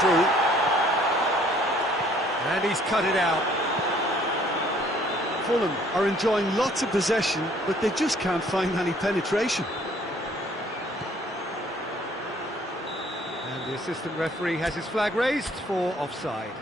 through. And he's cut it out. Fulham are enjoying lots of possession, but they just can't find any penetration. And the assistant referee has his flag raised for offside.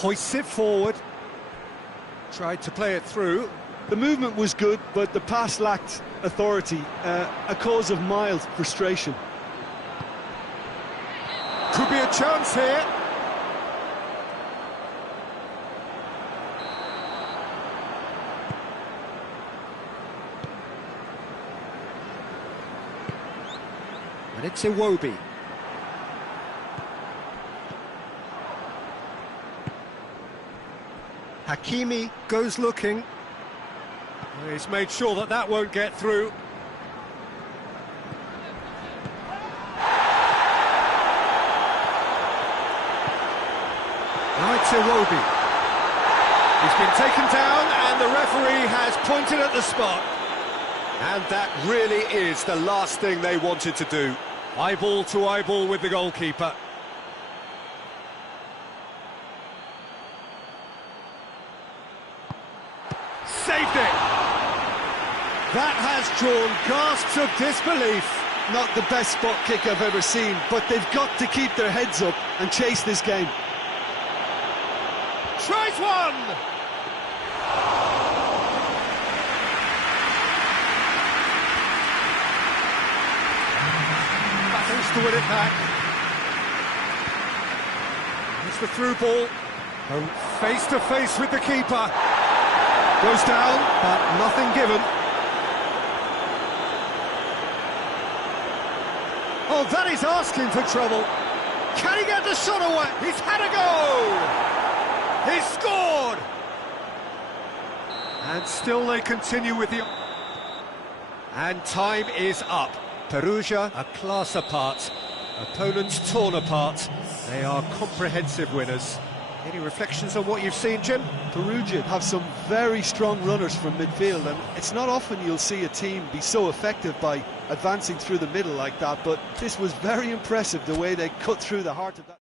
Hoists it forward. Tried to play it through. The movement was good, but the pass lacked authority, a cause of mild frustration. Could be a chance here. And it's Iwobi. Hakimi goes looking. He's made sure that that won't get through. Now it's Iwobi. He's been taken down and the referee has pointed at the spot. And that really is the last thing they wanted to do. Eyeball to eyeball with the goalkeeper. Saved it! That has drawn gasps of disbelief. Not the best spot kick I've ever seen, but they've got to keep their heads up and chase this game. Tries one! Battles to win it back. It's the through ball. Face to face with the keeper. Goes down, but nothing given. Oh, that is asking for trouble. Can he get the shot away? He's had a go! He's scored! And still they continue with the... And time is up. Perugia, a class apart. Opponents torn apart. They are comprehensive winners. Any reflections on what you've seen, Jim? Perugia have some very strong runners from midfield, and it's not often you'll see a team be so effective by advancing through the middle like that, but this was very impressive, the way they cut through the heart of that.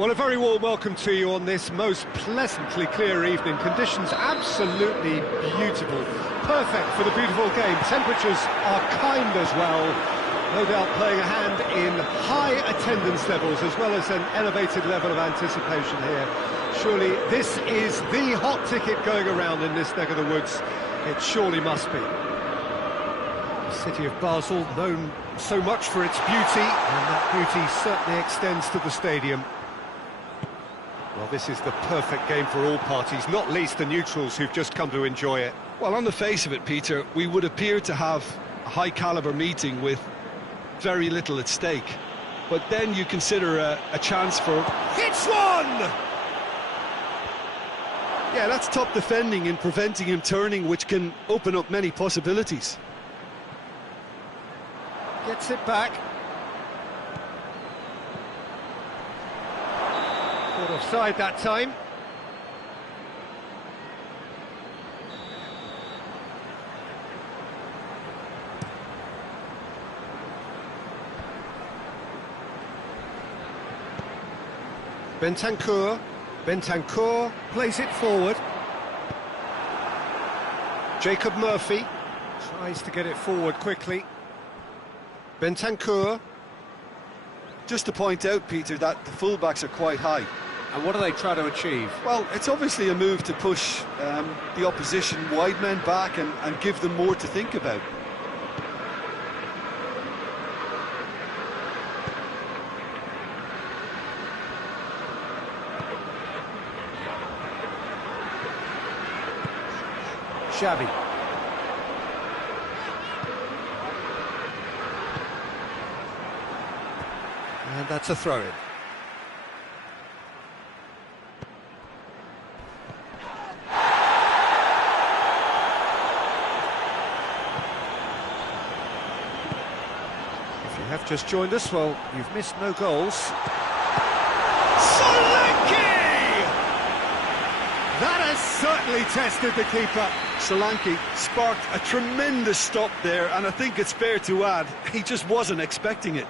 Well, a very warm welcome to you on this most pleasantly clear evening. Conditions absolutely beautiful. Perfect for the beautiful game. Temperatures are kind as well. No doubt playing a hand in high attendance levels as well as an elevated level of anticipation here. Surely this is the hot ticket going around in this neck of the woods. It surely must be. The city of Basel, known so much for its beauty, and that beauty certainly extends to the stadium. Well, this is the perfect game for all parties, not least the neutrals who've just come to enjoy it. Well, on the face of it, Peter, we would appear to have a high-caliber meeting with very little at stake. But then you consider a chance for... Hits one! Yeah, that's top defending and preventing him turning, which can open up many possibilities. Gets it back. Caught offside that time. Bentancur plays it forward. Jacob Murphy tries to get it forward quickly. Bentancur. Just to point out, Peter, that the fullbacks are quite high. And what do they try to achieve? Well, it's obviously a move to push the opposition wide men back and give them more to think about. Xavi. And that's a throw-in. If you have just joined us, well, you've missed no goals. Solanke! That has certainly tested the keeper. Solanke sparked a tremendous stop there, and I think it's fair to add, he just wasn't expecting it.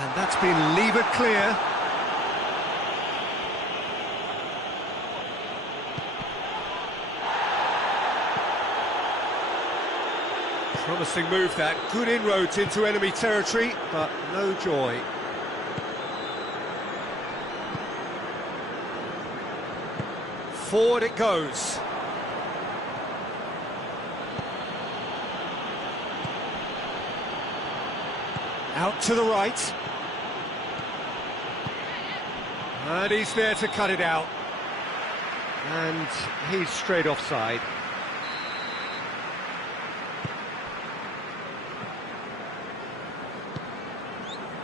And that's been levered clear. Promising move that, good inroads into enemy territory, but no joy. Forward it goes. Out to the right. And he's there to cut it out. And he's straight offside.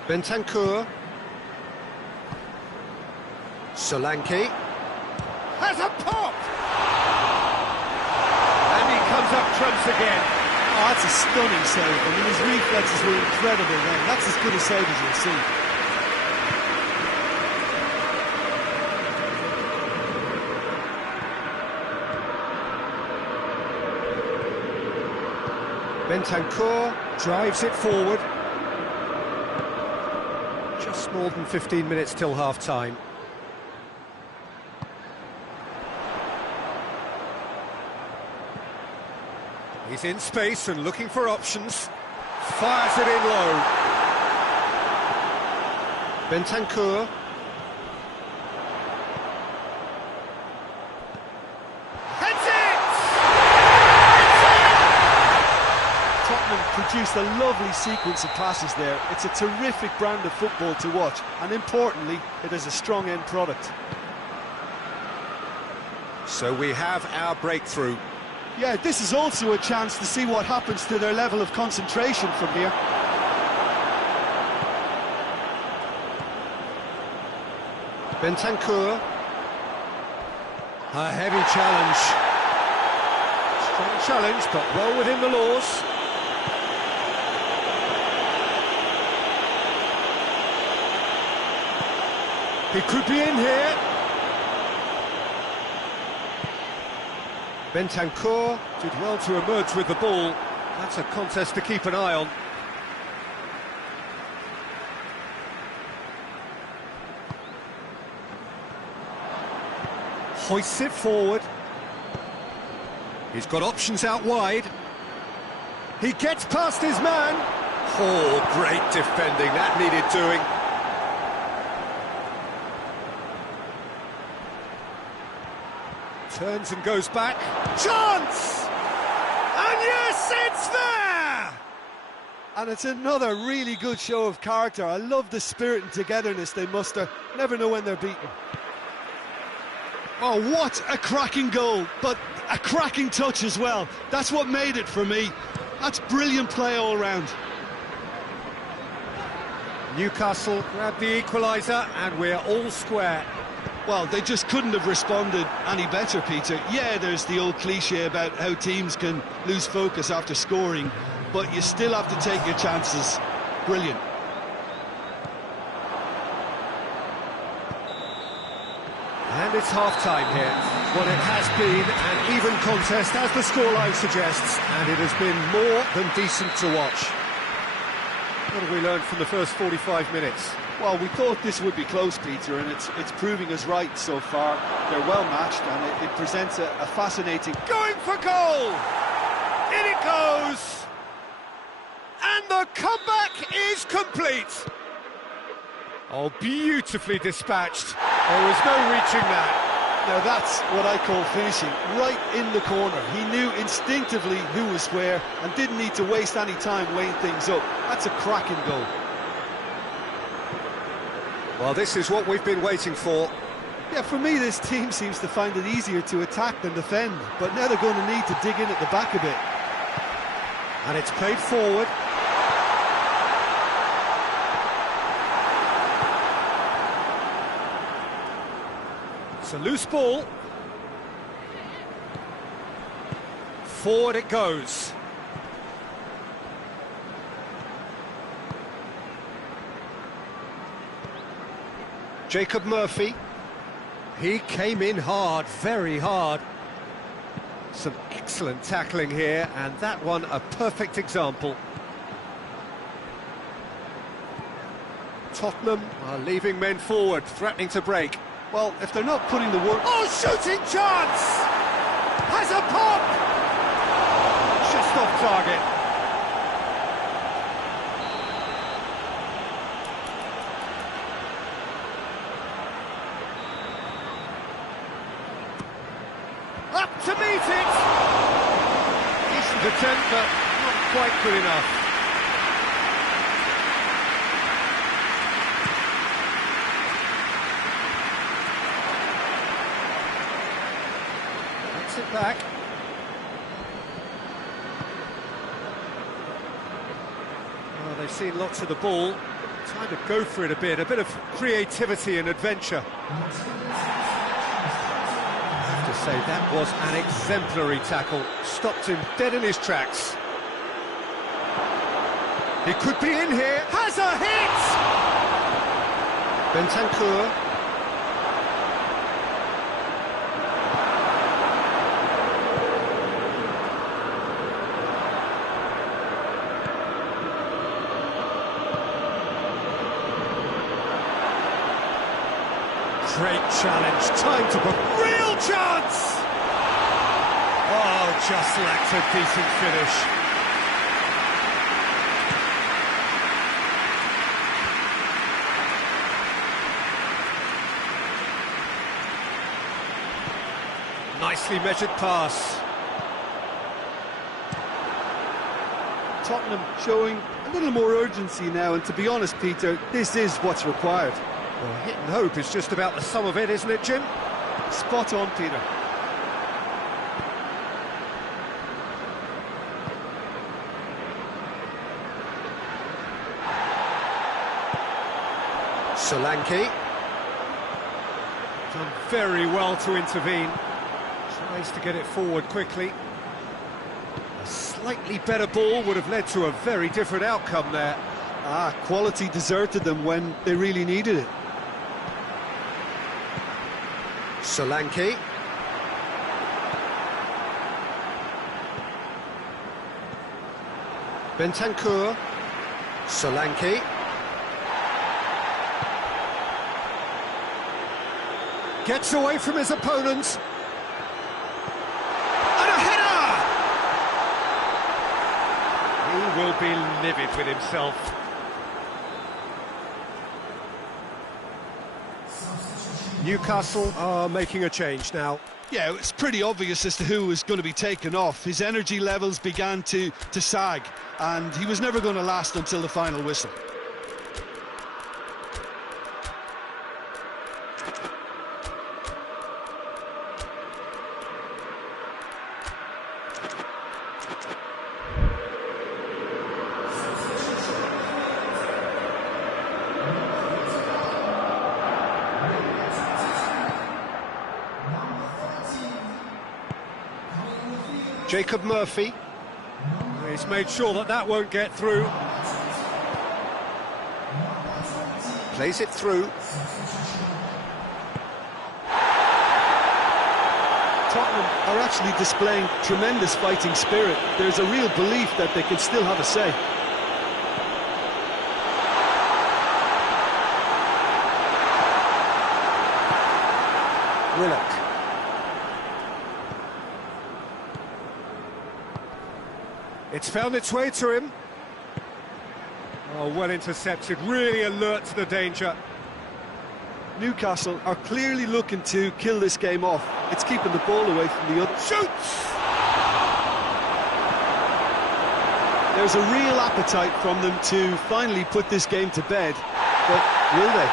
Bentancur. Solanke. Has a pop! And he comes up trumps again. Oh, that's a stunning save. I mean, his reflexes were incredible then. That's as good a save as you'll see. Bentancur drives it forward. Just more than 15 minutes till half-time. He's in space and looking for options. Fires it in low. Bentancur. Heads it! Tottenham produced a lovely sequence of passes there. It's a terrific brand of football to watch, and importantly, it is a strong end product. So we have our breakthrough. Yeah, this is also a chance to see what happens to their level of concentration from here. Bentancur. A heavy challenge. Strong challenge, but well within the laws. He could be in here. Bentancur did well to emerge with the ball. That's a contest to keep an eye on. Hoists it forward. He's got options out wide. He gets past his man. Oh, great defending, that needed doing. Turns and goes back. Chance! And yes, it's there! And it's another really good show of character. I love the spirit and togetherness they muster. Never know when they're beaten. Oh, what a cracking goal, but a cracking touch as well. That's what made it for me. That's brilliant play all round. Newcastle grab the equaliser and we're all square. Well, they just couldn't have responded any better, Peter. Yeah, there's the old cliche about how teams can lose focus after scoring, but you still have to take your chances. Brilliant. And it's half-time here. Well, it has been an even contest, as the scoreline suggests, and it has been more than decent to watch. What have we learned from the first 45 minutes? Well, we thought this would be close, Peter, and it's proving us right so far. They're well matched, and it presents a fascinating... Going for goal! In it goes! And the comeback is complete! Oh, beautifully dispatched. There was no reaching that. Now that's what I call finishing, right in the corner. He knew instinctively who was where and didn't need to waste any time weighing things up. That's a cracking goal. Well, this is what we've been waiting for. Yeah, for me, this team seems to find it easier to attack than defend, but now they're going to need to dig in at the back a bit. And it's played forward. It's a loose ball. Forward it goes. Jacob Murphy. He came in hard, very hard. Some excellent tackling here, and that one a perfect example. Tottenham are leaving men forward, threatening to break. Well, if they're not putting the work... Oh, shooting chance! Has a pop! Just off target. Up to meet it! Decent attempt, but not quite good enough. It back. Well, they've seen lots of the ball. Time to go for it a bit of creativity and adventure. I have to say, that was an exemplary tackle. Stopped him dead in his tracks. He could be in here. Has a hit! Bentancur. Great challenge, time to put real chance! Oh, just lacked a decent finish. Nicely measured pass. Tottenham showing a little more urgency now, and to be honest, Peter, this is what's required. Well, hit and hope is just about the sum of it, isn't it, Jim? Spot on, Peter. Solanke. Done very well to intervene. Tries to get it forward quickly. A slightly better ball would have led to a very different outcome there. Quality deserted them when they really needed it. Solanke. Bentancur. Solanke. Gets away from his opponent. And a header! He will be livid with himself. Newcastle are making a change now. Yeah, it's pretty obvious as to who was going to be taken off. His energy levels began to sag, and he was never going to last until the final whistle. Jacob Murphy. He's made sure that that won't get through. Plays it through. Tottenham are actually displaying tremendous fighting spirit. There's a real belief that they can still have a say. Willock. It's found its way to him. Oh, well intercepted, really alert to the danger. Newcastle are clearly looking to kill this game off. It's keeping the ball away from the other. Shoots! There's a real appetite from them to finally put this game to bed, but will they?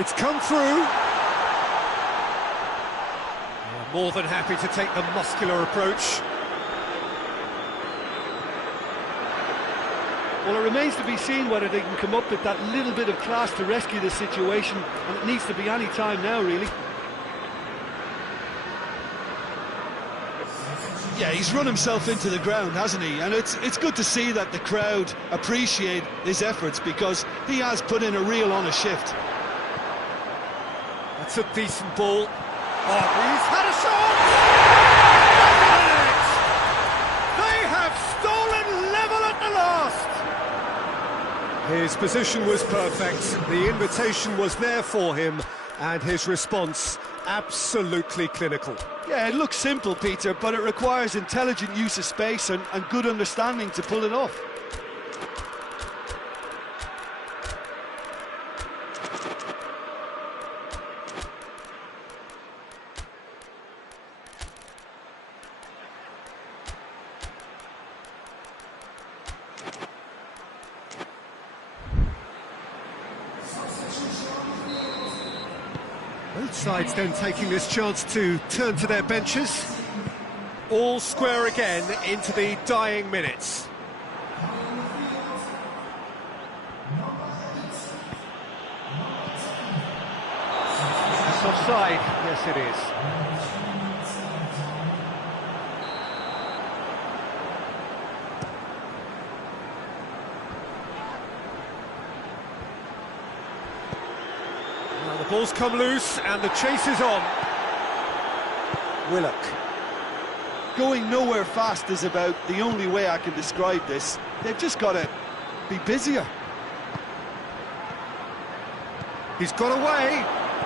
It's come through. More than happy to take the muscular approach. Well, it remains to be seen whether they can come up with that little bit of class to rescue the situation, and it needs to be any time now, really. Yeah, he's run himself into the ground, hasn't he? And it's good to see that the crowd appreciate his efforts, because he has put in a real honest shift. That's a decent ball. Oh, he's had a shot! They have stolen level at the last! His position was perfect, the invitation was there for him, and his response absolutely clinical. Yeah, it looks simple, Peter, but it requires intelligent use of space and good understanding to pull it off. Both sides then taking this chance to turn to their benches. All square again into the dying minutes. It's offside, yes it is. The ball's come loose and the chase is on. Willock. Going nowhere fast is about the only way I can describe this. They've just got to be busier. He's got away,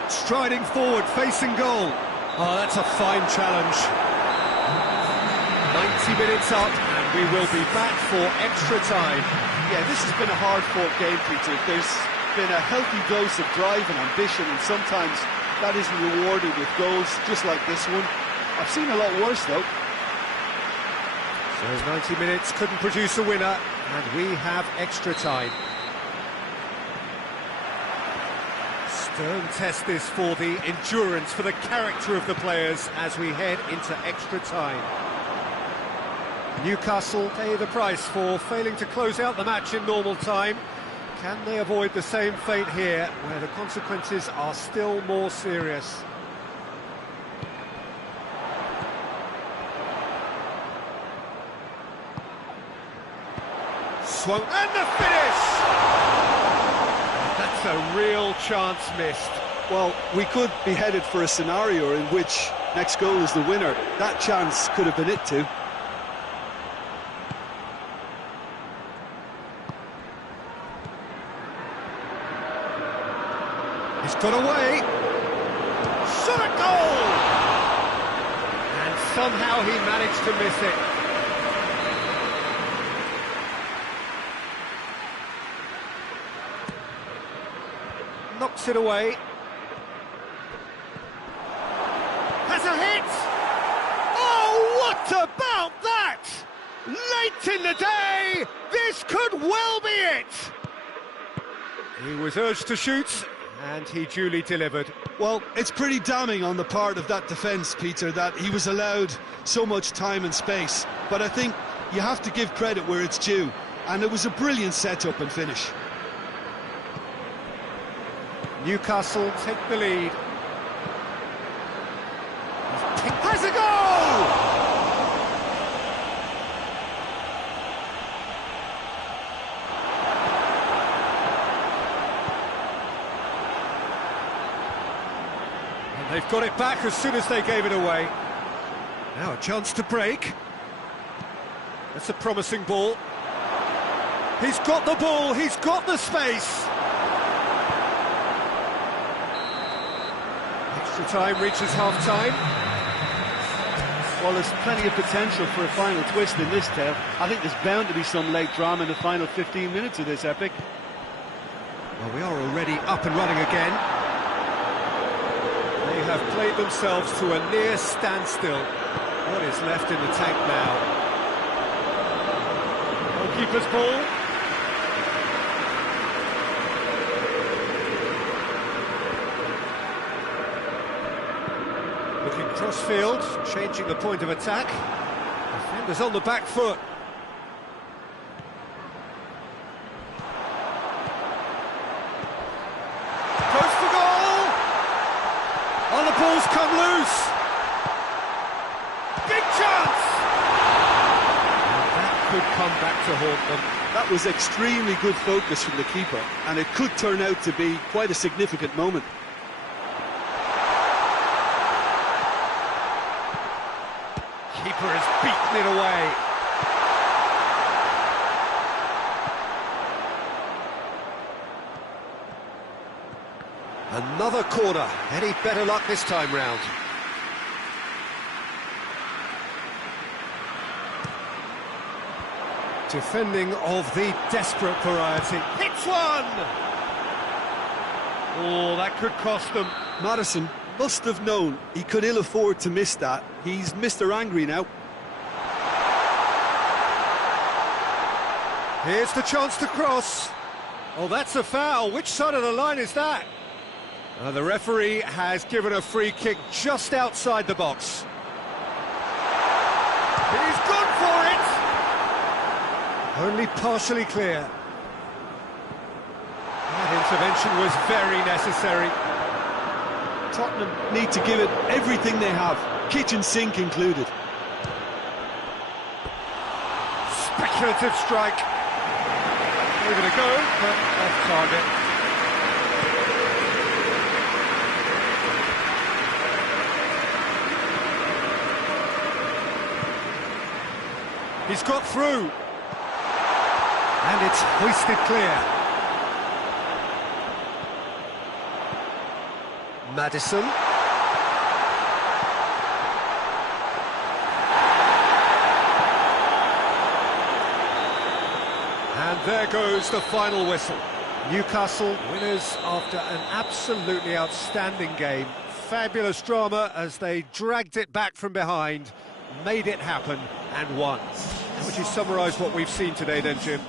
striding forward, facing goal. Oh, that's a fine challenge. 90 minutes up and we will be back for extra time. Yeah, this has been a hard-fought game, Peter. There's been a healthy dose of drive and ambition, and sometimes that isn't rewarded with goals just like this one. I've seen a lot worse though. So 90 minutes couldn't produce a winner, and we have extra time. Stern test this for the endurance, for the character of the players as we head into extra time. Newcastle pay the price for failing to close out the match in normal time. Can they avoid the same fate here, where the consequences are still more serious? Swung, and the finish! That's a real chance missed. Well, we could be headed for a scenario in which next goal is the winner. That chance could have been it too. He's got away. Shot a goal! And somehow he managed to miss it. Knocks it away. Has a hit! Oh, what about that? Late in the day, this could well be it! He was urged to shoot, and he duly delivered. Well, it's pretty damning on the part of that defence, Peter, that he was allowed so much time and space. But I think you have to give credit where it's due, and it was a brilliant setup and finish. Newcastle take the lead. Has a goal! And they've got it back as soon as they gave it away. Now a chance to break. That's a promising ball. He's got the ball, he's got the space. Extra time reaches half-time. Well, there's plenty of potential for a final twist in this tale. I think there's bound to be some late drama in the final 15 minutes of this epic. Well, we are already up and running again. They have played themselves to a near standstill. What is left in the tank now? Goalkeeper's ball. Looking cross-field, changing the point of attack. Defenders on the back foot. Close to goal! Oh, the ball's come loose! Big chance! And that could come back to haunt them. That was extremely good focus from the keeper, and it could turn out to be quite a significant moment. Keeper has beaten it away. Another corner. Any better luck this time round? Defending of the desperate variety. Hits one! Oh, that could cost them. Maddison must have known he could ill afford to miss that. He's Mr. Angry now. Here's the chance to cross. Oh, that's a foul. Which side of the line is that? The referee has given a free kick just outside the box. He's gone for it! Only partially clear. That intervention was very necessary. Tottenham need to give it everything they have, kitchen sink included. Speculative strike. Gave it a go, but off target. He's got through. And it's hoisted clear. Maddison. And there goes the final whistle. Newcastle winners after an absolutely outstanding game. Fabulous drama as they dragged it back from behind, made it happen and won. How would you summarise what we've seen today then, Jim?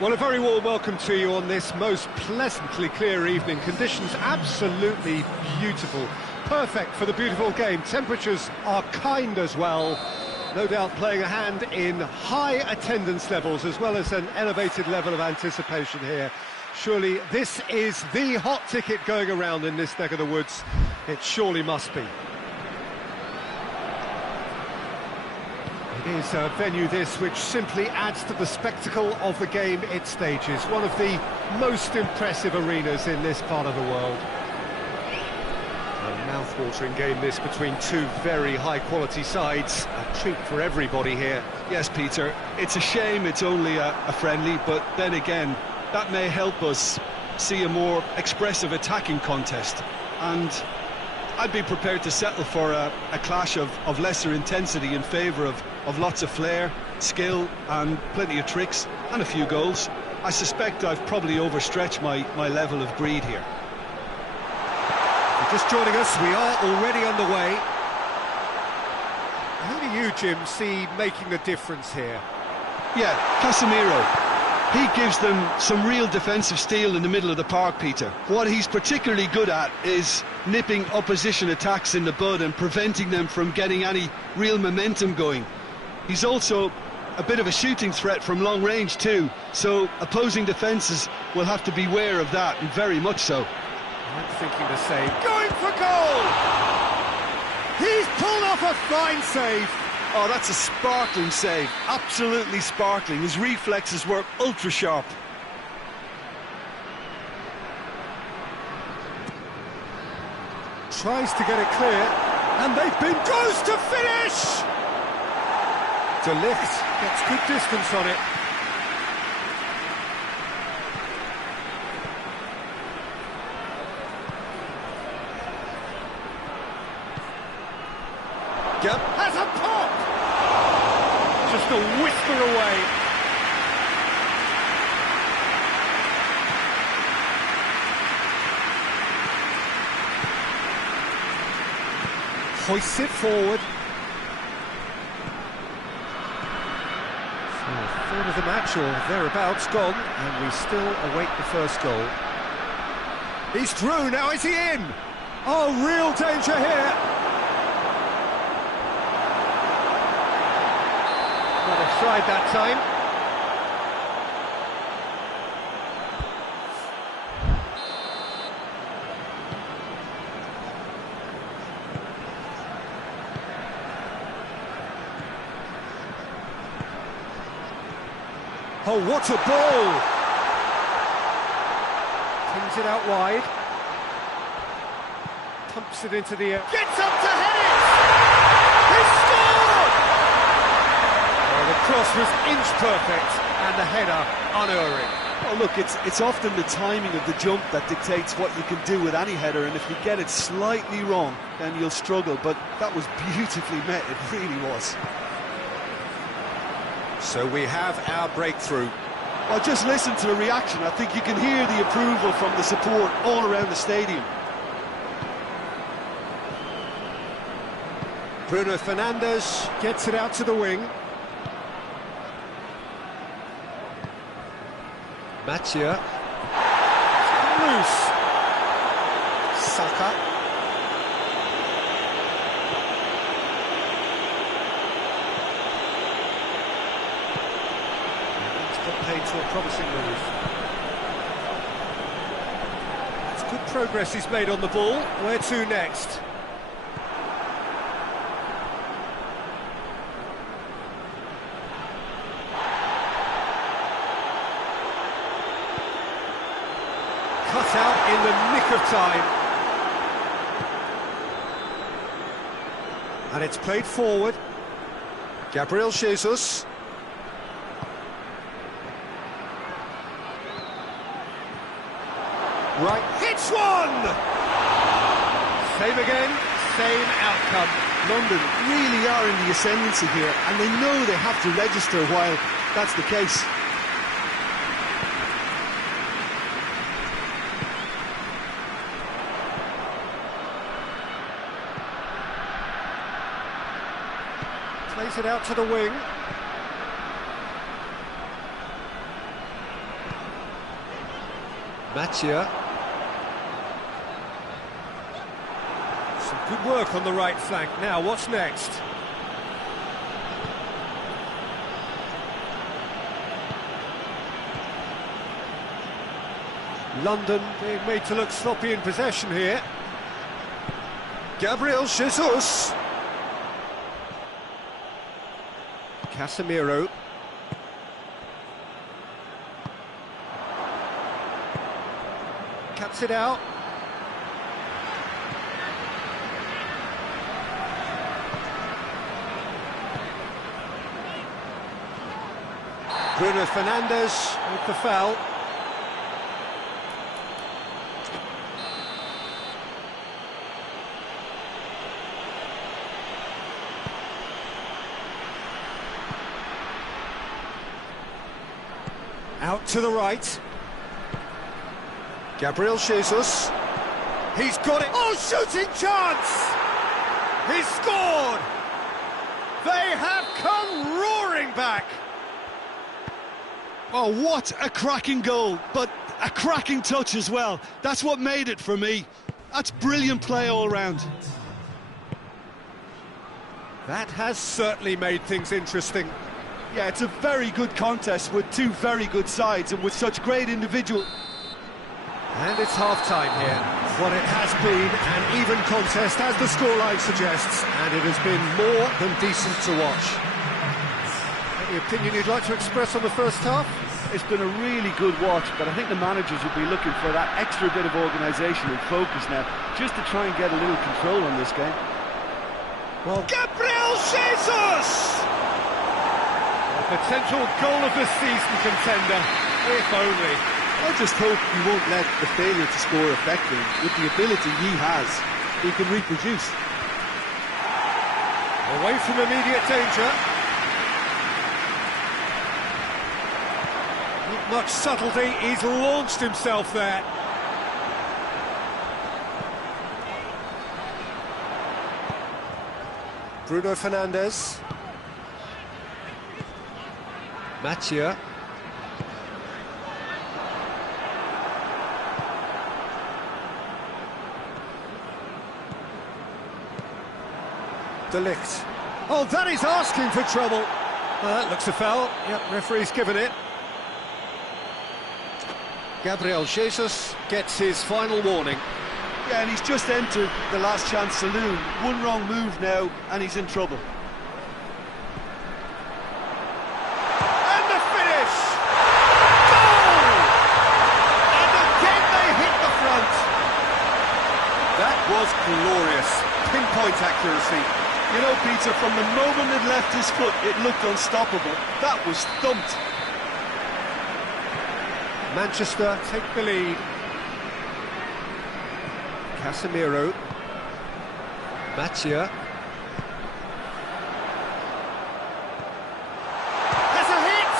Well, a very warm welcome to you on this most pleasantly clear evening. Conditions absolutely beautiful. Perfect for the beautiful game. Temperatures are kind as well. No doubt playing a hand in high attendance levels as well as an elevated level of anticipation here. Surely this is the hot ticket going around in this neck of the woods. It surely must be. It is a venue this which simply adds to the spectacle of the game it stages. One of the most impressive arenas in this part of the world. A mouth-watering game this between two very high-quality sides. A treat for everybody here. Yes, Peter, it's a shame it's only a friendly, but then again, that may help us see a more expressive attacking contest. And I'd be prepared to settle for a clash of lesser intensity in favour of lots of flair, skill and plenty of tricks and a few goals. I suspect I've probably overstretched my level of greed here. If you're just joining us, we are already underway. Who do you, Jim, see making the difference here? Yeah, Casemiro. He gives them some real defensive steel in the middle of the park, Peter. What he's particularly good at is nipping opposition attacks in the bud and preventing them from getting any real momentum going. He's also a bit of a shooting threat from long range too, so opposing defences will have to beware of that, and very much so. I'm thinking the same. Going for goal! He's pulled off a fine save. Oh, that's a sparkling save, absolutely sparkling. His reflexes work ultra sharp. Tries to get it clear, and they've been goes to finish! De Ligt gets good distance on it. Yep. Has a pop! Just a whisper away. Hoists it forward. So, third of the match or thereabouts gone, and we still await the first goal. He's through, now is he in? Oh, real danger here. Not offside that time. Oh, what a ball! Pings it out wide. Pumps it into the air. Gets up to head it! He scored! Oh, the cross was inch perfect and the header unerring. Oh, look, it's often the timing of the jump that dictates what you can do with any header, and if you get it slightly wrong, then you'll struggle, but that was beautifully met, it really was. So we have our breakthrough. Well, just listen to the reaction. I think you can hear the approval from the support all around the stadium. Bruno Fernandes gets it out to the wing. Mathieu. Loose. Saka. Paid to a promising move. It's good progress he's made on the ball. Where to next? Cut out in the nick of time. And it's played forward. Gabriel Jesus. Right, hits one! Same again, same outcome. London really are in the ascendancy here, and they know they have to register while that's the case. Plays it out to the wing. Mathieu. Some good work on the right flank. Now, what's next? London being made to look sloppy in possession here. Gabriel Jesus. Casemiro. Cuts it out. Bruno Fernandes with the foul. Out to the right. Gabriel Jesus. He's got it. Oh, shooting chance! He's scored! They have come roaring back. Oh, what a cracking goal, but a cracking touch as well. That's what made it for me. That's brilliant play all round. That has certainly made things interesting. Yeah, it's a very good contest with two very good sides and with such great individual... And it's half-time here. What it has been an even contest, as the scoreline suggests, and it has been more than decent to watch. Any opinion you'd like to express on the first half? It's been a really good watch, but I think the managers will be looking for that extra bit of organisation and focus now, just to try and get a little control on this game. Well, Gabriel Jesus! A potential goal of the season contender, if only. I just hope he won't let the failure to score affect him. With the ability he has, he can reproduce. Away from immediate danger. Not much subtlety, he's launched himself there. Bruno Fernandes. Mathieu. De Ligt. Oh, that is asking for trouble. Well, that looks a foul. Yep, referee's given it. Gabriel Jesus gets his final warning. Yeah, and he's just entered the last chance saloon. One wrong move now, and he's in trouble. And the finish! Goal! And again they hit the front. That was glorious. Pinpoint accuracy. You know, Peter, from the moment it left his foot, it looked unstoppable. That was thumped. Manchester take the lead. Casemiro. Mathieu. Has a hit!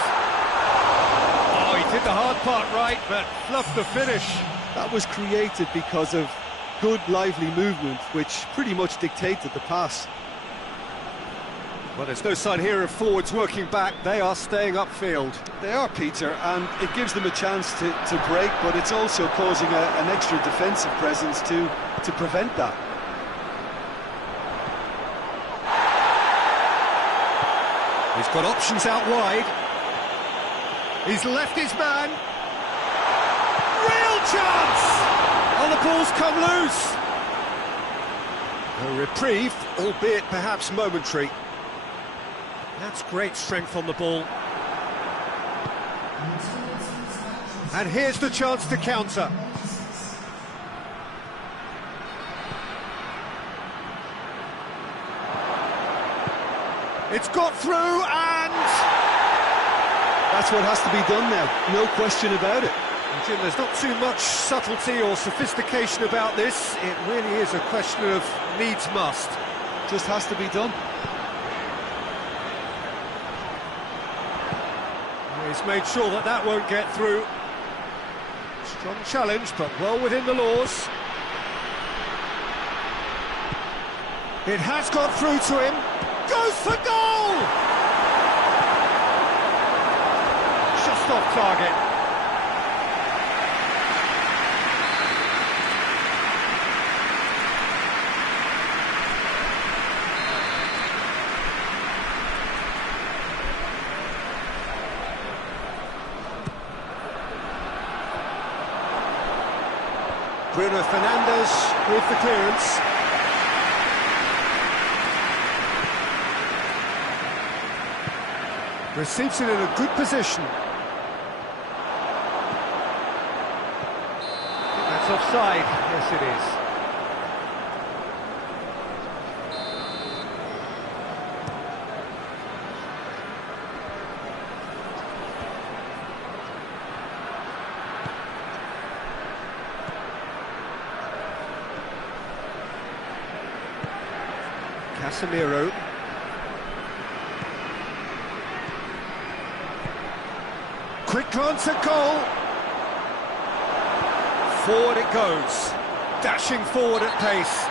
Oh, he did the hard part right, but fluffed the finish. That was created because of good, lively movement, which pretty much dictated the pass. Well, there's no sign here of forwards working back. They are staying upfield. They are, Peter, and it gives them a chance to break, but it's also causing an extra defensive presence to prevent that. He's got options out wide. He's left his man. Real chance! Oh, the ball's come loose. A reprieve, albeit perhaps momentary. That's great strength on the ball. And here's the chance to counter. It's got through and... That's what has to be done now, no question about it. And Jim, there's not too much subtlety or sophistication about this. It really is a question of needs must. Just has to be done. He's made sure that that won't get through. Strong challenge, but well within the laws. It has got through to him. Goes for goal! Just off target. Bruno Fernandes with the clearance. Receives it in a good position. That's offside. Yes, it is. Casemiro. Quick glance at goal. Forward it goes. Dashing forward at pace.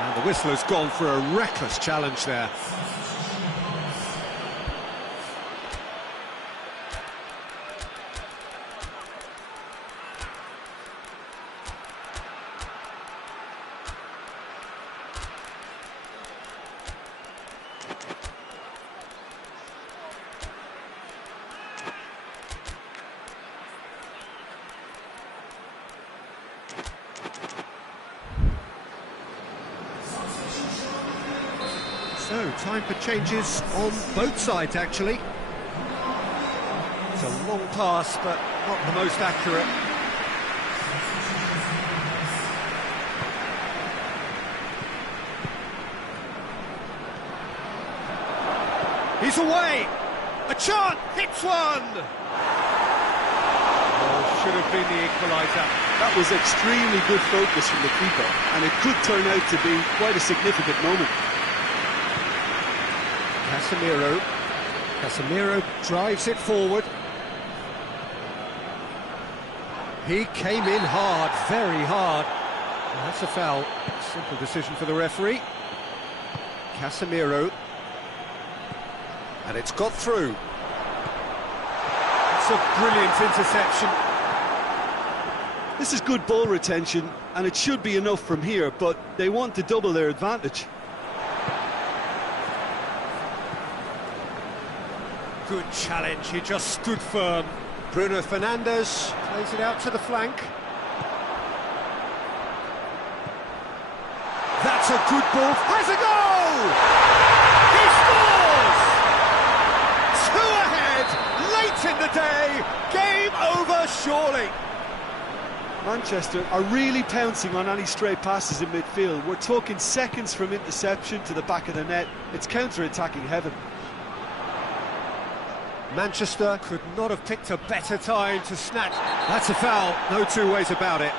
And the whistler's gone for a reckless challenge there. So, time for changes on both sides, actually. It's a long pass, but not the most accurate. He's away! A chance! Hits one! Oh, should have been the equaliser. That was extremely good focus from the keeper, and it could turn out to be quite a significant moment. Casemiro drives it forward. He came in hard, very hard. And that's a foul. Simple decision for the referee. Casemiro. And it's got through. It's a brilliant interception. This is good ball retention, and it should be enough from here, but they want to double their advantage. Good challenge, he just stood firm. Bruno Fernandes plays it out to the flank. That's a good ball, has a goal! He scores! 2 ahead, late in the day, game over surely. Manchester are really pouncing on any stray passes in midfield. We're talking seconds from interception to the back of the net. It's counter-attacking heaven. Manchester could not have picked a better time to snatch. That's a foul, no two ways about it.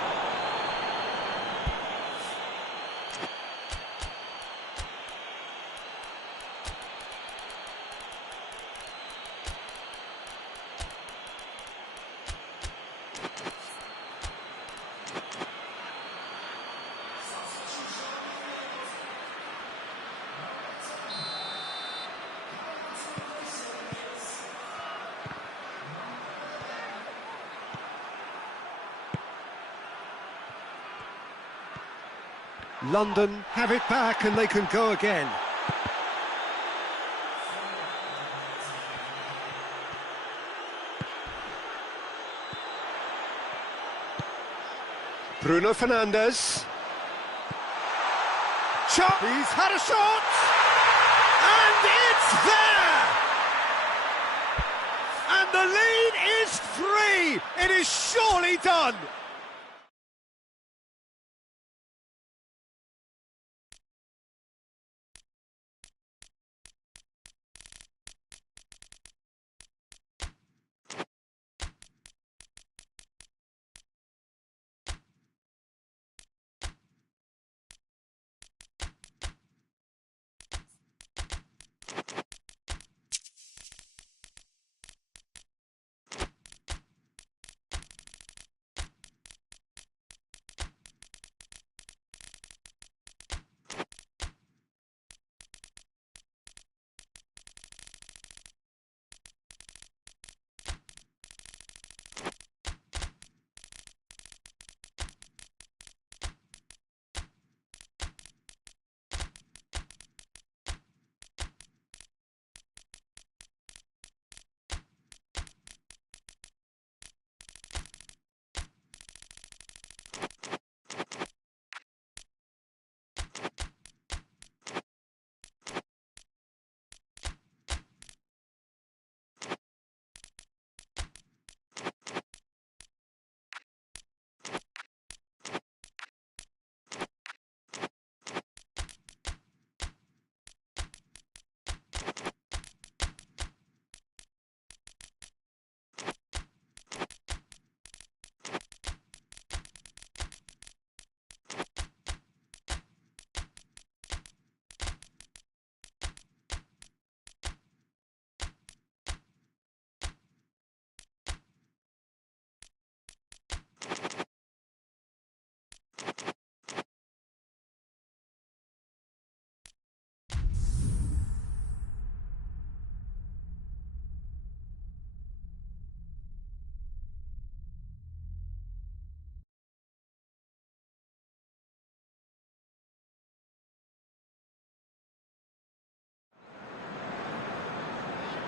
London have it back and they can go again. Bruno Fernandes. Shot! He's had a shot! And it's there! And the lead is 3! It is surely done!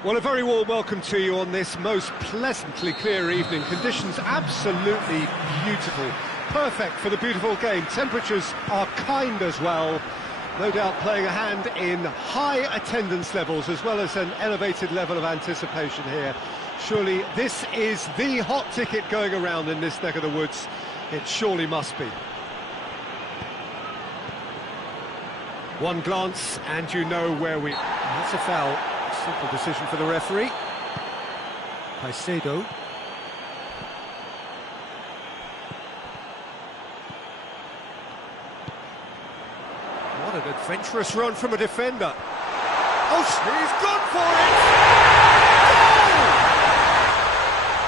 Well, a very warm welcome to you on this most pleasantly clear evening. Conditions absolutely beautiful. Perfect for the beautiful game. Temperatures are kind as well. No doubt playing a hand in high attendance levels as well as an elevated level of anticipation here. Surely this is the hot ticket going around in this neck of the woods. It surely must be. One glance and you know where we... That's a foul. Simple decision for the referee. Tai Duc. What an adventurous run from a defender. Oh, he's gone for it! Goal!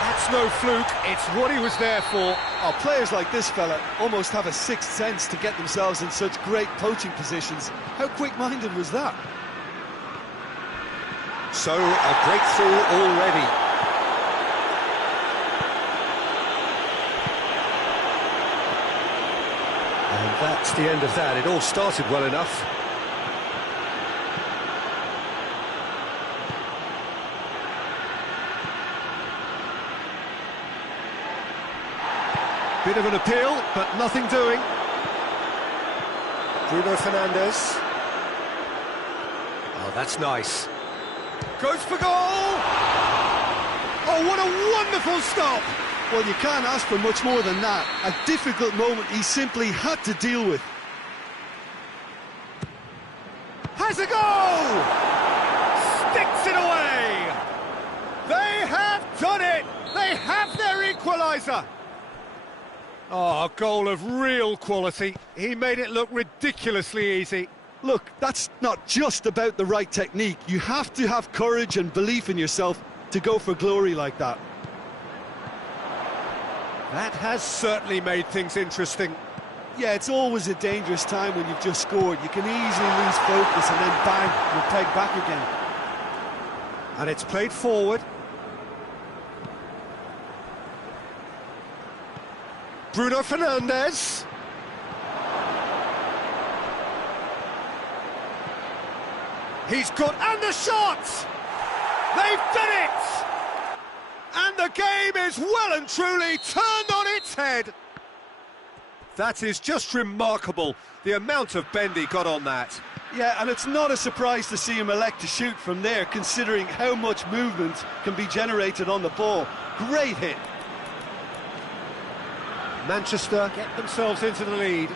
That's no fluke, it's what he was there for. Oh, players like this fella almost have a sixth sense to get themselves in such great poaching positions. How quick-minded was that? So, a breakthrough already. And that's the end of that. It all started well enough. Bit of an appeal, but nothing doing. Bruno Fernandes. Oh, that's nice. Goes for goal! Oh, what a wonderful stop! Well, you can't ask for much more than that. A difficult moment he simply had to deal with. Has a goal! Sticks it away! They have done it! They have their equaliser! Oh, a goal of real quality. He made it look ridiculously easy. Look, that's not just about the right technique. You have to have courage and belief in yourself to go for glory like that. That has certainly made things interesting. Yeah, it's always a dangerous time when you've just scored. You can easily lose focus and then bang, you're pegged back again. And it's played forward. Bruno Fernandes. He's good, and the shot! They've done it! And the game is well and truly turned on its head. That is just remarkable, the amount of bend he got on that. Yeah, and it's not a surprise to see him elect to shoot from there, considering how much movement can be generated on the ball. Great hit. Manchester get themselves into the lead.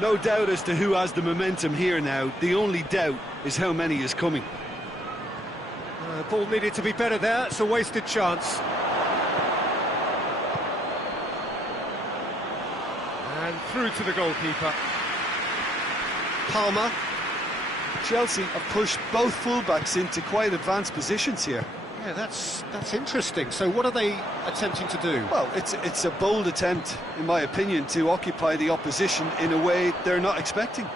No doubt as to who has the momentum here now. The only doubt is how many is coming. Ball needed to be better there. It's a wasted chance. And through to the goalkeeper. Palmer. Chelsea have pushed both fullbacks into quite advanced positions here. Yeah, that's interesting. So what are they attempting to do? Well, it's a bold attempt, in my opinion, to occupy the opposition in a way they're not expecting.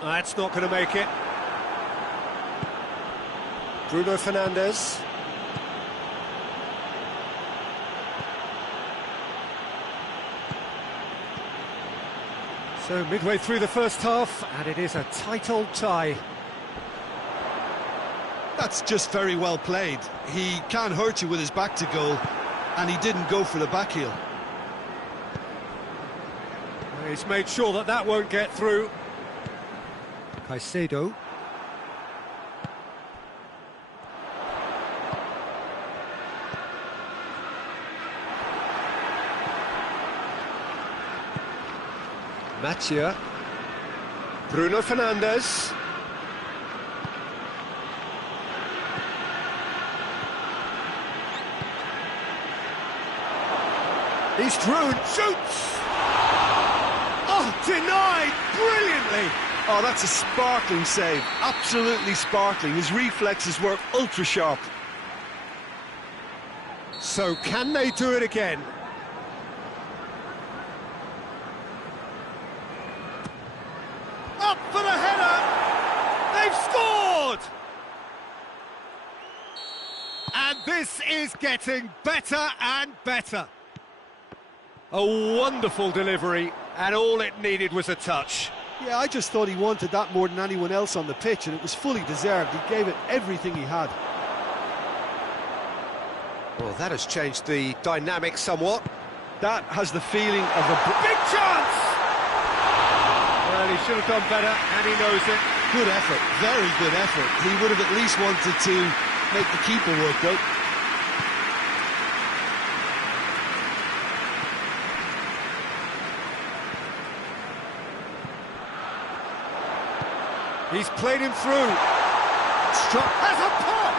That's not going to make it. Bruno Fernandes. So midway through the first half, and it is a tight old tie. That's just very well played. He can't hurt you with his back to goal, and he didn't go for the back heel. He's made sure that that won't get through. Caicedo. Mathieu. Bruno Fernandes. He's through, shoots! Oh, denied brilliantly! Oh, that's a sparkling save, absolutely sparkling. His reflexes were ultra sharp. So can they do it again? Up for the header! They've scored! And this is getting better and better. A wonderful delivery, and all it needed was a touch. Yeah, I just thought he wanted that more than anyone else on the pitch, and it was fully deserved. He gave it everything he had. Well, that has changed the dynamic somewhat. That has the feeling of a Big chance! Well, he should have done better, and he knows it. good effort, very good effort. He would have at least wanted to make the keeper work, though. He's played him through. Struck as a pop!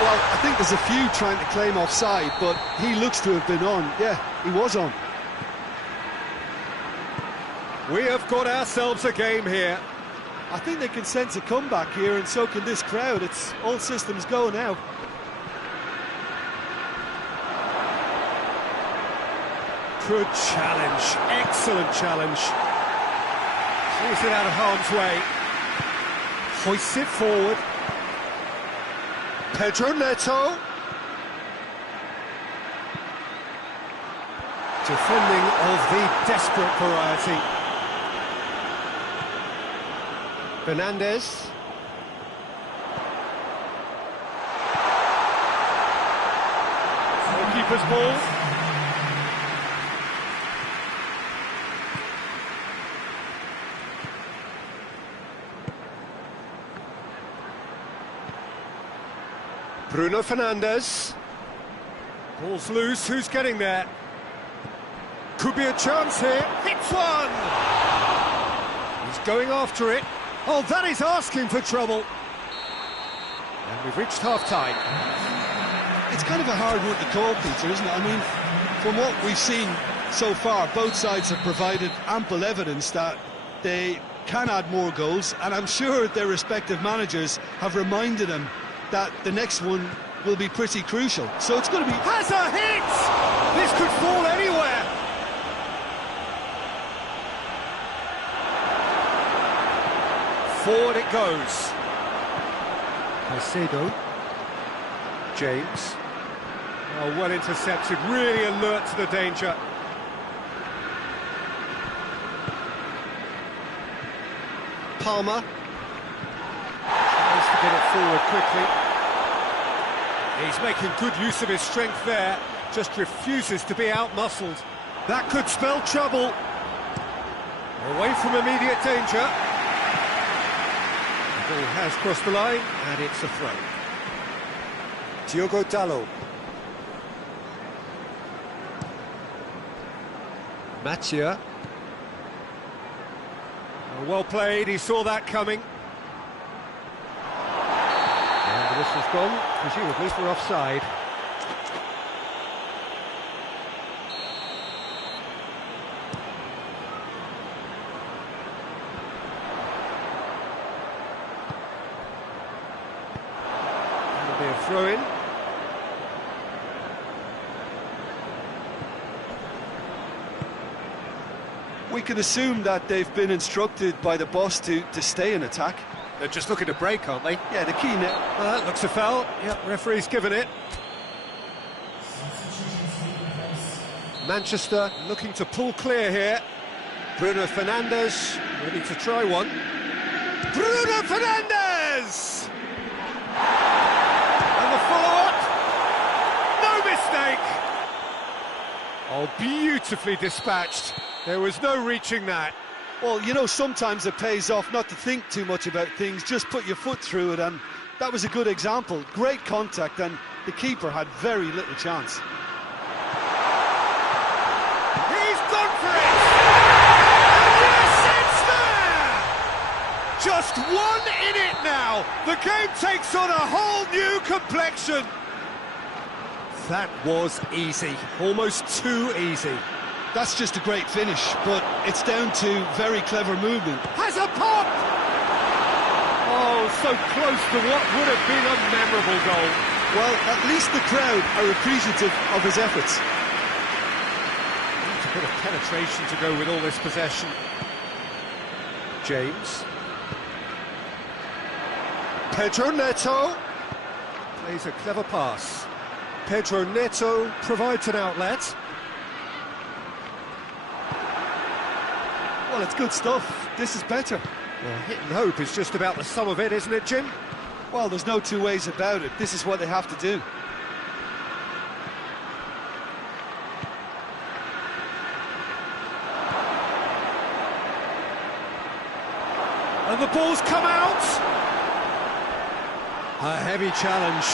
Well, I think there's a few trying to claim offside, but he looks to have been on. Yeah, he was on. We have got ourselves a game here. I think they can sense a comeback here, and so can this crowd. It's all systems go now. Good challenge, excellent challenge. Clears it out of harm's way. Hoists it forward. Pedro Neto. Defending of the desperate variety. Fernandez. Goalkeeper's ball. Bruno Fernandes. Ball's loose, who's getting there? Could be a chance here. Hits one! He's going after it. Oh, that is asking for trouble. And we've reached half-time. It's kind of a hard one to call, Peter, isn't it? I mean, from what we've seen so far, both sides have provided ample evidence that they can add more goals, and I'm sure their respective managers have reminded them that the next one will be pretty crucial. So it's going to be... Has a hit! This could fall anywhere. Forward it goes. Caicedo. James. Oh, well intercepted, really alert to the danger. Palmer. Tries to get it forward quickly. He's making good use of his strength there, just refuses to be out-muscled. That could spell trouble. Away from immediate danger. The ball has crossed the line, and it's a throw. Diogo Dalot. Matia. Well played, he saw that coming. And the whistle's gone, presumably for offside. That'll be a throw-in. We can assume that they've been instructed by the boss to stay in attack. They're just looking to break, aren't they? Yeah, the key now. Well, that looks a foul. Yep, referee's given it. Manchester looking to pull clear here. Bruno Fernandes ready to try one. Bruno Fernandes! And the follow-up. No mistake! Oh, beautifully dispatched. There was no reaching that. Well, you know, sometimes it pays off not to think too much about things, just put your foot through it, and that was a good example. Great contact, and the keeper had very little chance. He's gone for it! And yes, it's there! Just one in it now. The game takes on a whole new complexion. That was easy, almost too easy. That's just a great finish, but it's down to very clever movement. Has a pop! Oh, so close to what would have been a memorable goal. Well, at least the crowd are appreciative of his efforts. Needs a bit of penetration to go with all this possession. James. Pedro Neto. Plays a clever pass. Pedro Neto provides an outlet. Well, it's good stuff. This is better. Well, hit and hope is just about the sum of it, isn't it, Jim? Well, there's no two ways about it. This is what they have to do. And the ball's come out! A heavy challenge.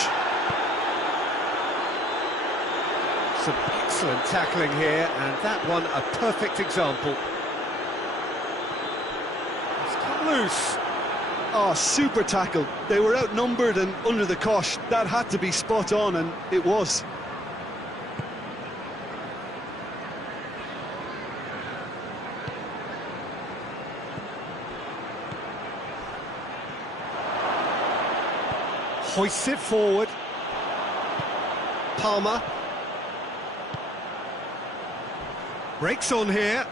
Some excellent tackling here, and that one a perfect example. It's come loose. Oh, super tackle. They were outnumbered and under the cosh. That had to be spot on, and it was. Hoists it forward. Palmer. Breaks on here.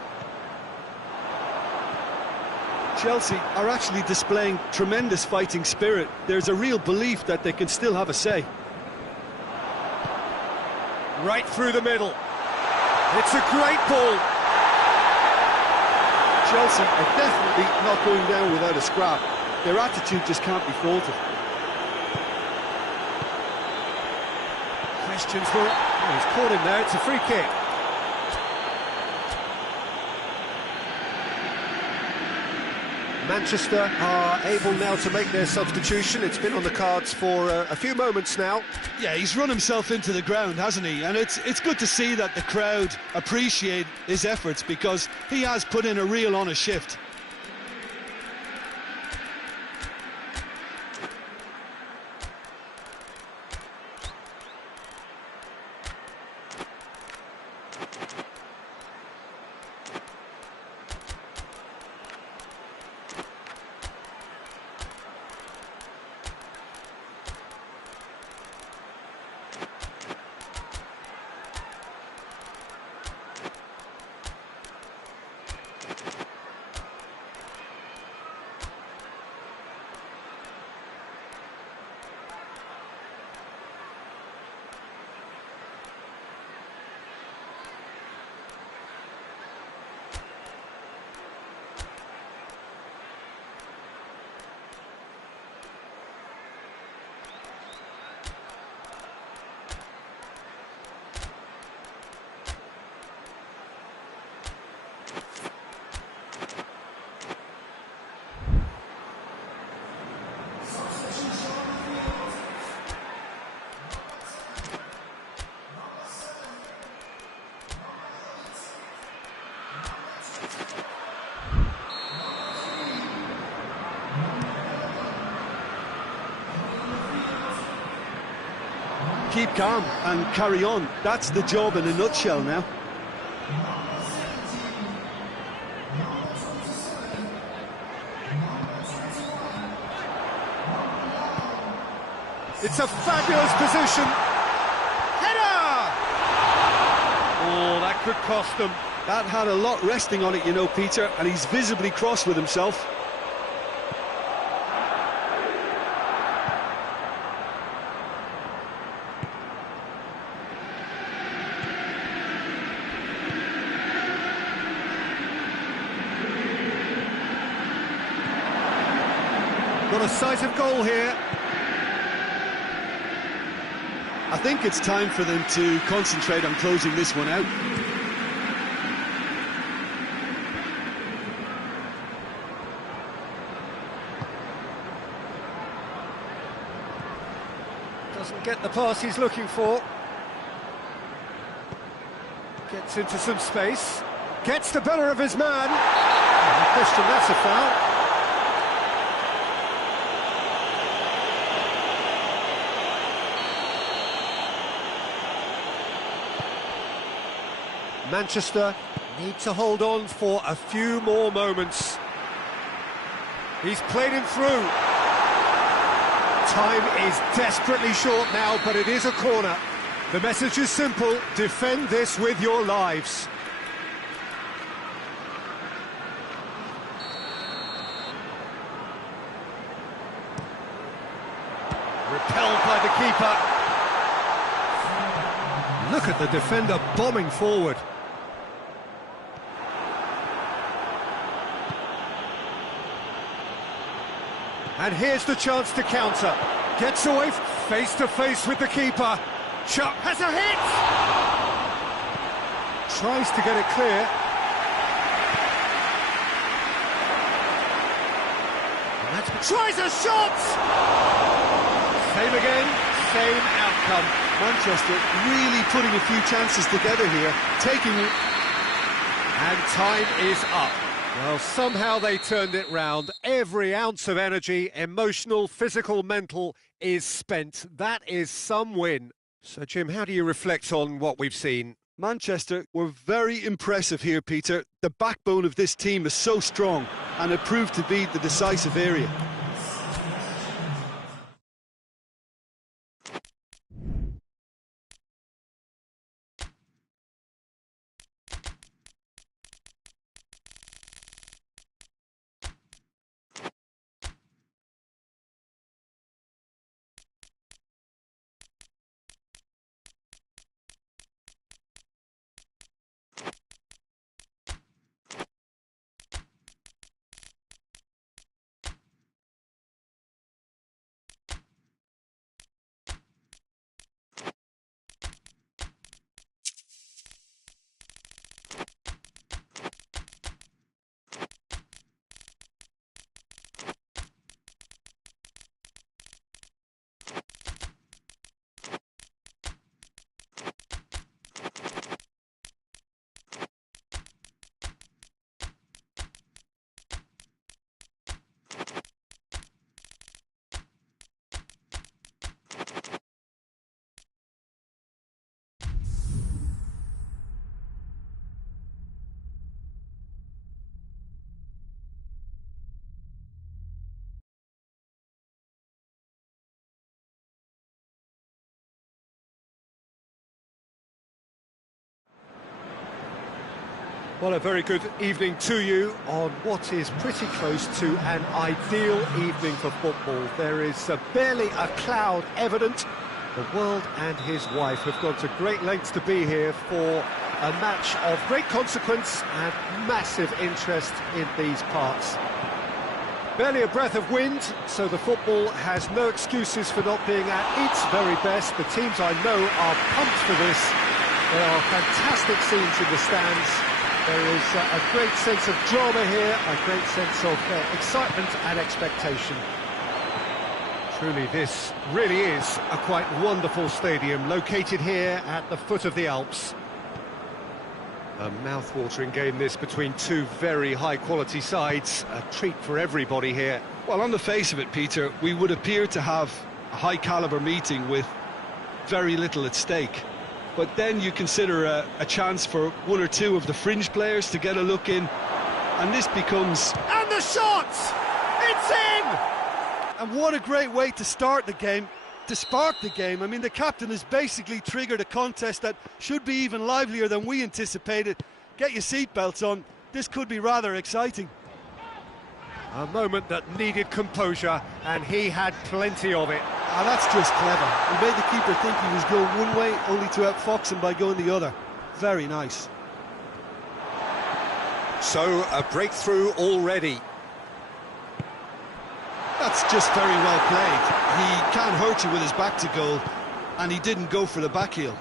Chelsea are actually displaying tremendous fighting spirit. There's a real belief that they can still have a say. Right through the middle. It's a great ball. Chelsea are definitely not going down without a scrap. Their attitude just can't be faulted. Questions for... Oh, he's caught him there, it's a free kick. Manchester are able now to make their substitution. It's been on the cards for a few moments now. Yeah, he's run himself into the ground, hasn't he? And it's good to see that the crowd appreciate his efforts, because he has put in a real honest shift. Keep calm and carry on. That's the job in a nutshell now. It's a fabulous position. Header! Oh, that could cost them. That had a lot resting on it, you know, Peter, and he's visibly cross with himself. Got a sight of goal here. I think it's time for them to concentrate on closing this one out. Doesn't get the pass he's looking for. Gets into some space. Gets the better of his man. No question, that's a foul. Manchester need to hold on for a few more moments. He's played him through. Time is desperately short now, but it is a corner. The message is simple: defend this with your lives. Repelled by the keeper. Look at the defender bombing forward. And here's the chance to counter. Gets away face to face with the keeper. Chuck has a hit! Tries to get it clear. Tries a shot! Same again, same outcome. Manchester really putting a few chances together here, taking it. And time is up. Well, somehow they turned it round. Every ounce of energy, emotional, physical, mental, is spent. That is some win. So, Jim, how do you reflect on what we've seen? Manchester were very impressive here, Peter. The backbone of this team is so strong, and it proved to be the decisive area. Well, a very good evening to you on what is pretty close to an ideal evening for football. There is barely a cloud evident. The world and his wife have gone to great lengths to be here for a match of great consequence and massive interest in these parts. Barely a breath of wind, so the football has no excuses for not being at its very best. The teams I know are pumped for this. There are fantastic scenes in the stands. There is a great sense of drama here, a great sense of excitement and expectation. Truly, this really is a quite wonderful stadium, located here at the foot of the Alps. A mouth-watering game, this, between two very high-quality sides. A treat for everybody here. Well, on the face of it, Peter, we would appear to have a high-caliber meeting with very little at stake. But then you consider a chance for one or two of the fringe players to get a look in, and this becomes... And the shot! It's in! And what a great way to start the game, to spark the game. I mean, the captain has basically triggered a contest that should be even livelier than we anticipated. Get your seatbelts on, this could be rather exciting. A moment that needed composure, and he had plenty of it. Ah, that's just clever. He made the keeper think he was going one way, only to outfox him by going the other. Very nice. So, a breakthrough already. That's just very well played. He can't hurt you with his back to goal, and he didn't go for the back heel.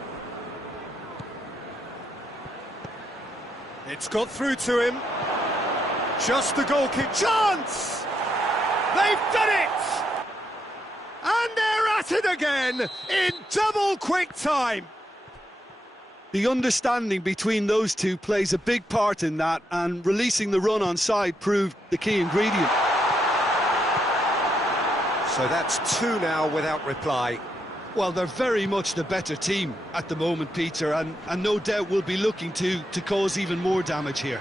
It's got through to him. Just the goal kick. Chance! They've done it! And they're at it again in double quick time. The understanding between those two plays a big part in that, and releasing the run on side proved the key ingredient. So that's two now without reply. Well, they're very much the better team at the moment, Peter, and no doubt will be looking to cause even more damage here.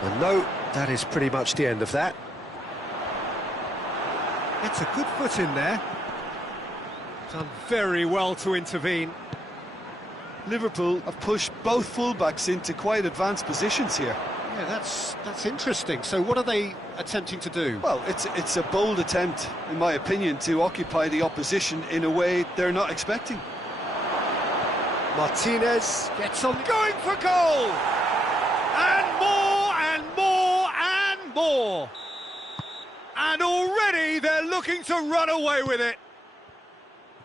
And no, that is pretty much the end of that. That's a good foot in there. Done very well to intervene. Liverpool have pushed both fullbacks into quite advanced positions here. Yeah, that's interesting. So what are they attempting to do? Well, it's a bold attempt, in my opinion, to occupy the opposition in a way they're not expecting. Martinez gets on, going for goal! And more and more and more! And already they're looking to run away with it.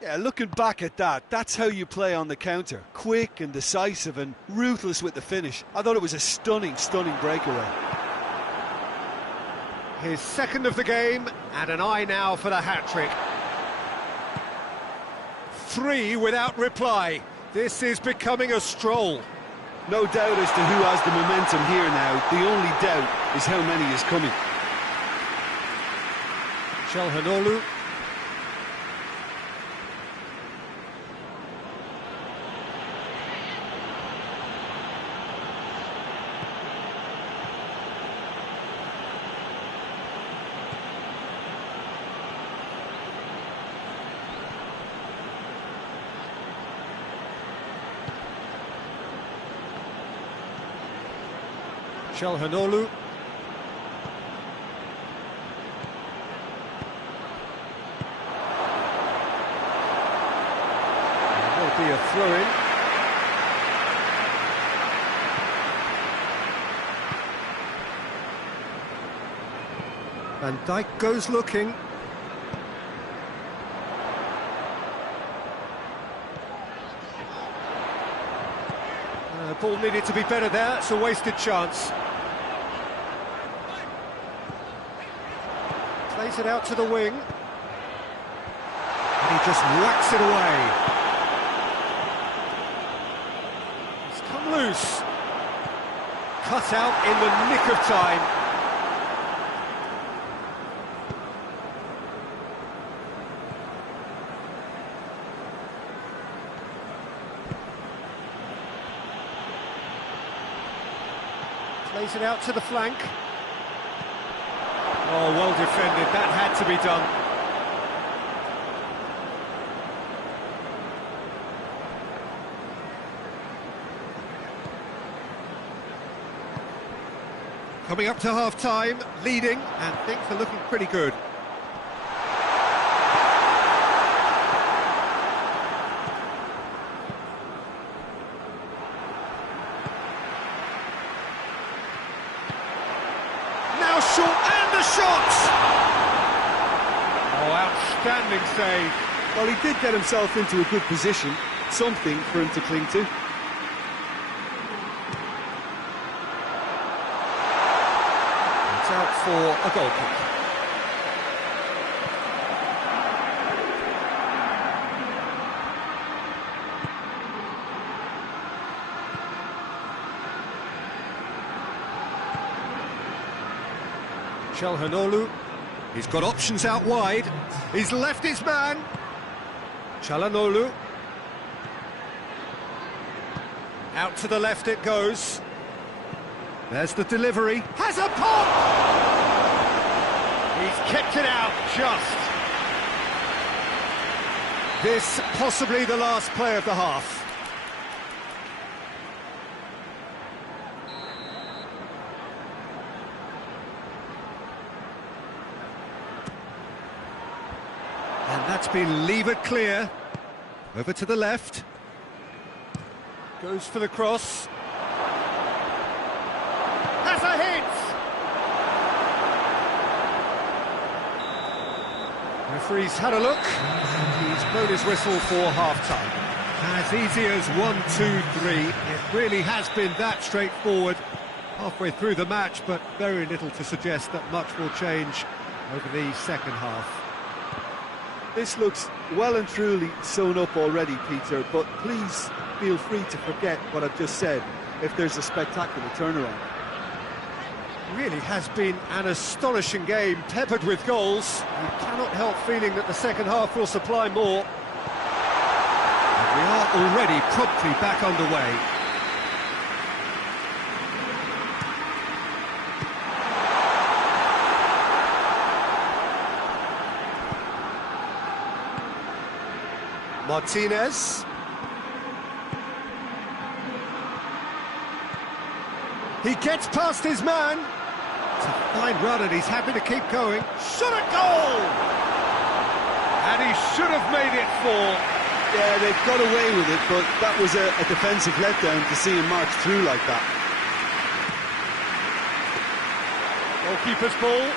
Yeah, looking back at that, that's how you play on the counter. Quick and decisive and ruthless with the finish. I thought it was a stunning, stunning breakaway. His second of the game, and an eye now for the hat-trick. 3 without reply. This is becoming a stroll. No doubt as to who has the momentum here now. The only doubt is how many is coming. Çalhanoğlu. Çalhanoğlu. Will be a throw-in. Van Dijk goes looking. Ball needed to be better there, it's a wasted chance. Plays it out to the wing. And he just whacks it away. It's come loose. Cut out in the nick of time. Plays it out to the flank. Oh, well defended, that had to be done. Coming up to half-time, leading, and things are looking pretty good. Short, and the shot! Oh, outstanding save. Well, he did get himself into a good position, something for him to cling to. It's out for a goal kick. Çalhanoğlu, he's got options out wide, he's left his man. Çalhanoğlu, out to the left it goes. There's the delivery, has a pop! He's kicked it out, just. This possibly the last play of the half. And that's been levered clear. Over to the left. Goes for the cross. Has a hit! Referee's had a look. He's blown his whistle for half-time. As easy as 1, 2, 3. It really has been that straightforward halfway through the match, but very little to suggest that much will change over the second half. This looks well and truly sewn up already, Peter, but please feel free to forget what I've just said if there's a spectacular turnaround. Really has been an astonishing game, peppered with goals. You cannot help feeling that the second half will supply more. And we are already promptly back underway. Martinez. He gets past his man. It's a fine run and he's happy to keep going. Shot at goal! And he should have made it 4. Yeah, they've got away with it, but that was a defensive letdown to see him march through like that. Goalkeeper's ball.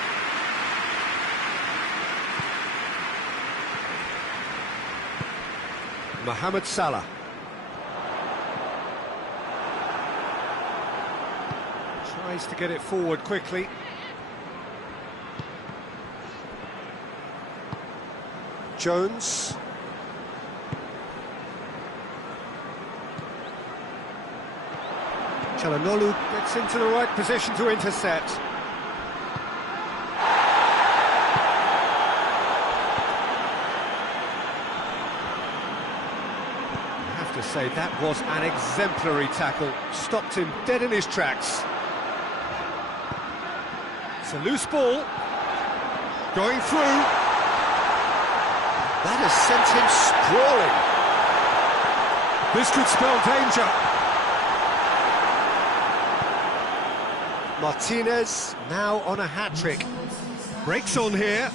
Mohamed Salah. Tries to get it forward quickly. Jones. Çalhanoğlu gets into the right position to intercept. I have to say, that was an exemplary tackle. Stopped him dead in his tracks. It's a loose ball. Going through. That has sent him sprawling. This could spell danger. Martinez now on a hat-trick. Breaks on here.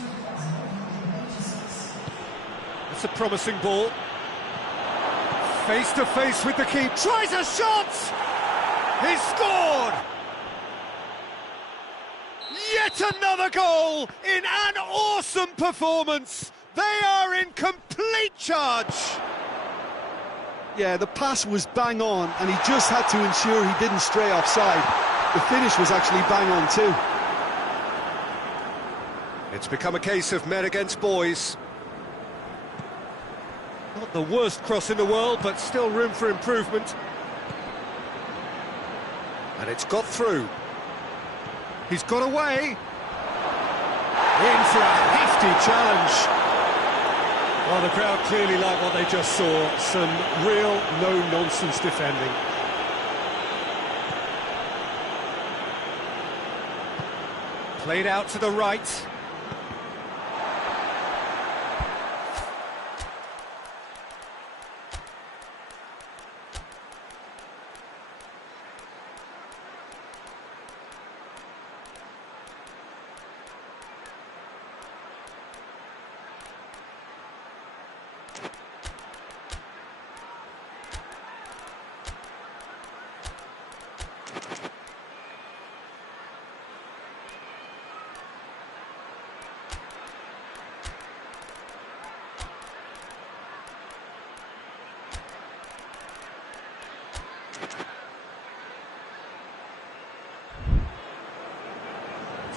That's a promising ball. Face to face with the keeper. Tries a shot! He's scored! Yet another goal in an awesome performance. They are in complete charge. Yeah, the pass was bang on, and he just had to ensure he didn't stray offside. The finish was actually bang on too. It's become a case of men against boys. Not the worst cross in the world, but still room for improvement. And it's got through. He's got away. In for a hefty challenge. Well, the crowd clearly like what they just saw. Some real no-nonsense defending. Played out to the right.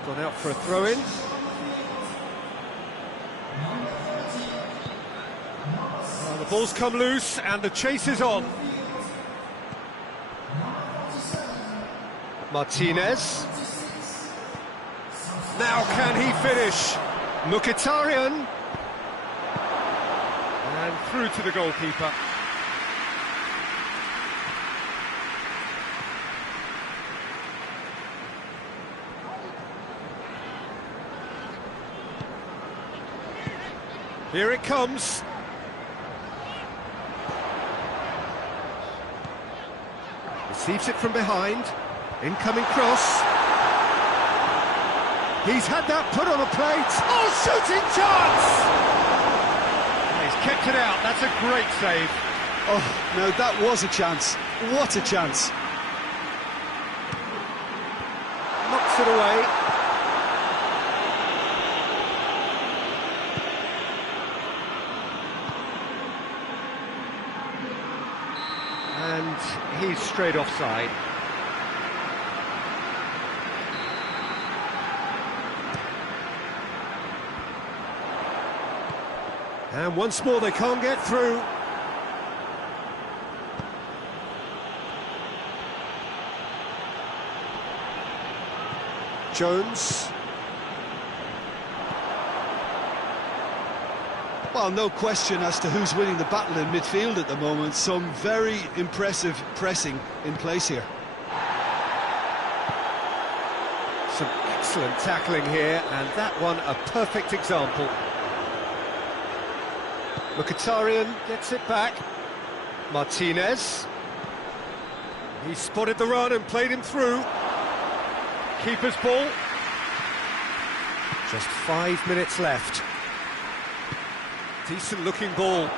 Gone out for a throw-in. Well, the ball's come loose and the chase is on. Martinez. Now can he finish? Mkhitaryan. And through to the goalkeeper. Here it comes. Receives it from behind. Incoming cross. He's had that put on a plate. Oh, shooting chance! He's kept it out. That's a great save. Oh, no, that was a chance. What a chance. Knocks it away. And he's straight offside. And once more they can't get through. Jones. Well, no question as to who's winning the battle in midfield at the moment. Some very impressive pressing in place here. Some excellent tackling here, and that one a perfect example. Mkhitaryan gets it back. Martinez. He spotted the run and played him through. Keeper's ball. Just 5 minutes left. Decent looking ball.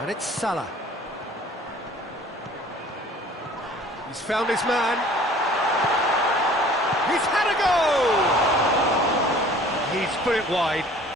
And it's Salah. He's found his man. He's had a go! He's put it wide.